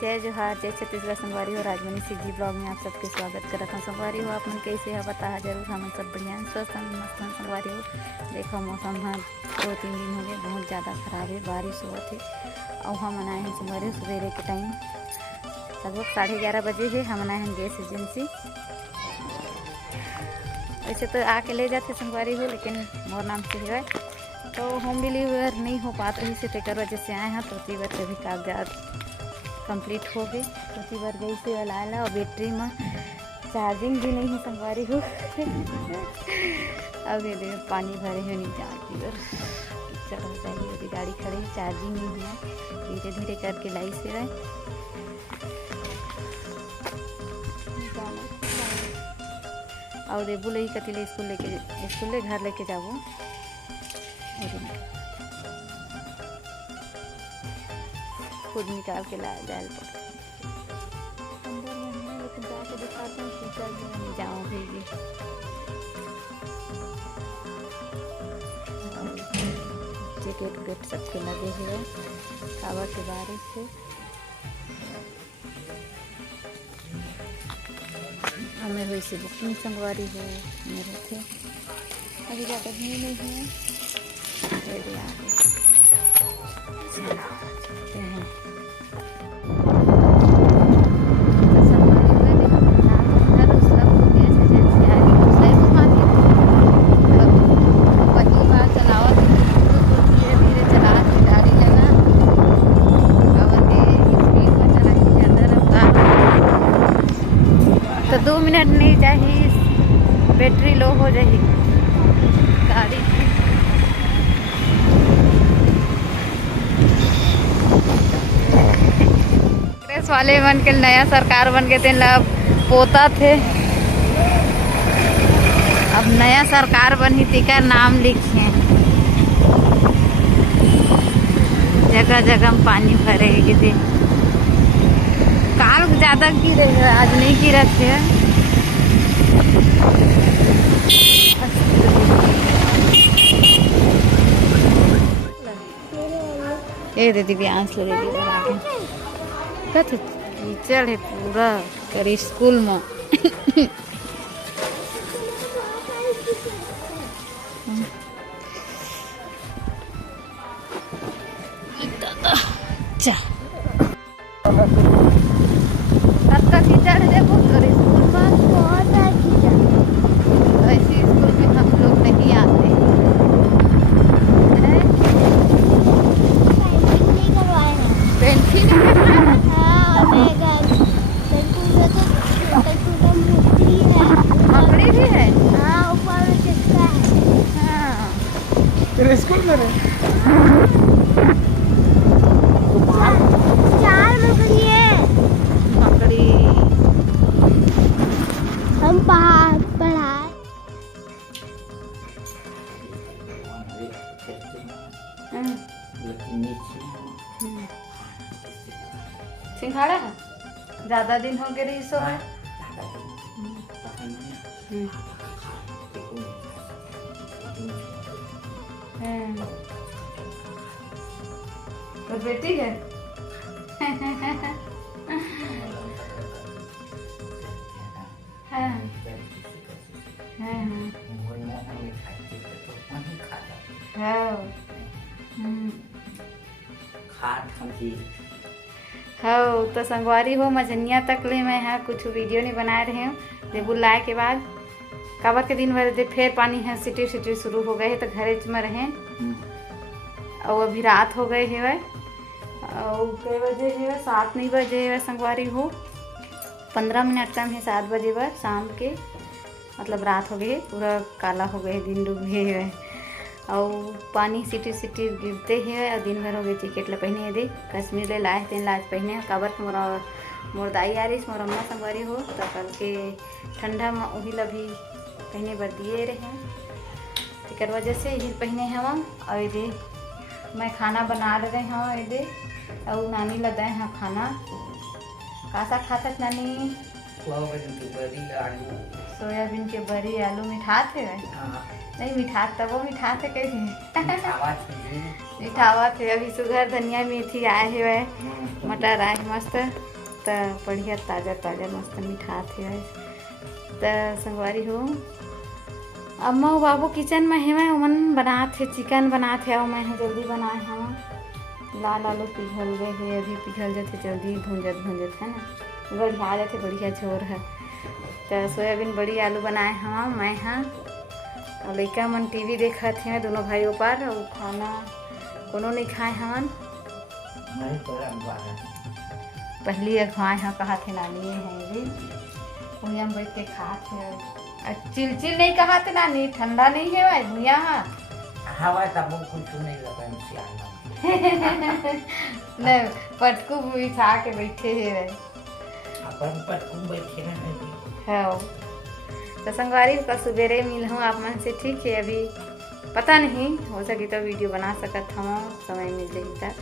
जय जोहार, जय छत्तीसगढ़। संगवारी हो राजमनी सिद्धि ब्लॉग में आप सबके स्वागत करता हूँ। संगवारी हो आप मन कैसे है बता जरूर, हम सब बढ़िया स्वस्थ मस्त हैं। संगवारी हो देखो मौसम हाँ 2-3 दिन हो गए बहुत ज़्यादा ख़राब है, बारिश हुआ थे और हम आए हैं संगवारी हो सवेरे के टाइम लगभग 11:30 बजे है। हम आए हैं गैस एजेंसी। वैसे तो आके ले जाते संगवारी हो, लेकिन मोर नाम से है तो होम डिलीवर नहीं हो पाता रही से तेकर वजह से आए हैं। तो बार सभी कागजात कंप्लीट हो गए। तो बार गई से लाला और बैटरी में चार्जिंग भी नहीं है संगवारी हो। अब ये देखो पानी भरे हैं नीचे आती बार चलो चाहिए, अभी गाड़ी खड़ी है चार्जिंग नहीं है, धीरे धीरे करके लाई से रहे। और दे बोले कतिले स्कूल घर लेके जाओ खुद निकाल के लाया जाए अंदर में है, लेकिन जाके दिखाते हैं फ्यूचर में नहीं जाऊँ भेजी। जैकेट वेकेट सबके लगे हुए हवा के बारिश से। हमें हुई से बुकिंग संगवारी हो मेरे थे, अभी ज़्यादा भीड़ नहीं है। चलते हैं तो 2 मिनट नहीं चाहिए, बैटरी लो हो जाएगी गाड़ी की। कांग्रेस वाले बन के नया सरकार बन के थे पोता थे, अब नया सरकार बनी थी का नाम लिखे। जगह जगह में पानी भरेगी थी, काल ज़्यादा गिरे आज नहीं गिरा थे। ये दीदी ब्यांस ले ली आगे कथी कीचड़ है पूरा करी स्कूल में। चा सबका कीचड़ है वो करी स्कूल में, बहुत है कीचड़। ऐसी स्कूल में हम लोग नहीं आते हैं। पेंटिंग नहीं करवाए हैं। मकड़ी भी है। हाँ ऊपर में चिपका है। हाँ तेरे स्कूल में है 4 मकड़ी है। मकड़ी हम पढ़ा सिंघाड़ा है ज़्यादा दिन हो गए रही सो है। तो बेटी है हाँ तो संगवारी हो मजनिया तक ले मैं यहाँ कुछ वीडियो नहीं बना रहे हूँ। जब बुलाए के बाद कबर के दिन भर फिर पानी है सिटी शुरू हो गए है तो घरे में रहे और अभी रात हो गए है और कई बजे है 7 नहीं बजे है संगवारी हो 15 मिनट कम है 7 बजे पर शाम के, मतलब रात हो गई पूरा काला हो गए दिन डूब गए है और पानी सिटी गिरते हैं और दिन भर हो गए। जैकेट ला पहने दे कश्मीर ले लाए थे लाज पहने काबर के मोरदाई आ रही मोर अम्मा संगवारी हो तो कल के ठंडा में वही ला भी पहने बर दिए रहे तेकर वजह से यही पहने हम। और दे मैं खाना बना रहे हैं ये दे और नानी लदाए हैं खाना कासा खाता नानी सोयाबीन के बरी आलू मिठात है नहीं मिठात तब वो मिठात है कैसे मिठावा थे। अभी सुगर धनिया मेथी आए हुए मटर आए मस्त तो बढ़िया ताज़ा ताज़ा मस्त मीठा थे। तो संगवारी हो अम्मा बाबू किचन में है, मैं उमन बनाते चिकन बनाते और मैं जल्दी बनाए हम। लाल आलू पिघल गए है, अभी पिघल जाते जल्दी भूंजत है ना, बढ़िया जाते बढ़िया झोर है। तो सोयाबीन बड़ी आलू बनाए हम मैं हाँ, और लड़का मन टीवी देखा थे दोनों भाइयों पर, और खाना कोनो नहीं खाए हमन। पहली अखवाए हाँ कहा थे नानी है भी वही हम बैठ के खाते। चिलचिल नहीं कहा थे नानी, ठंडा नहीं है भाई भैया हाँ हवा तब कुछ नहीं लगा नहीं पटकू बिछा के बैठे है अपन पटकू बैठे है। तो संगवारी का सुबेरे मिल हूँ आप मन से, ठीक है। अभी पता नहीं हो सके तो वीडियो बना सकत हम, समय मिल जाए तब।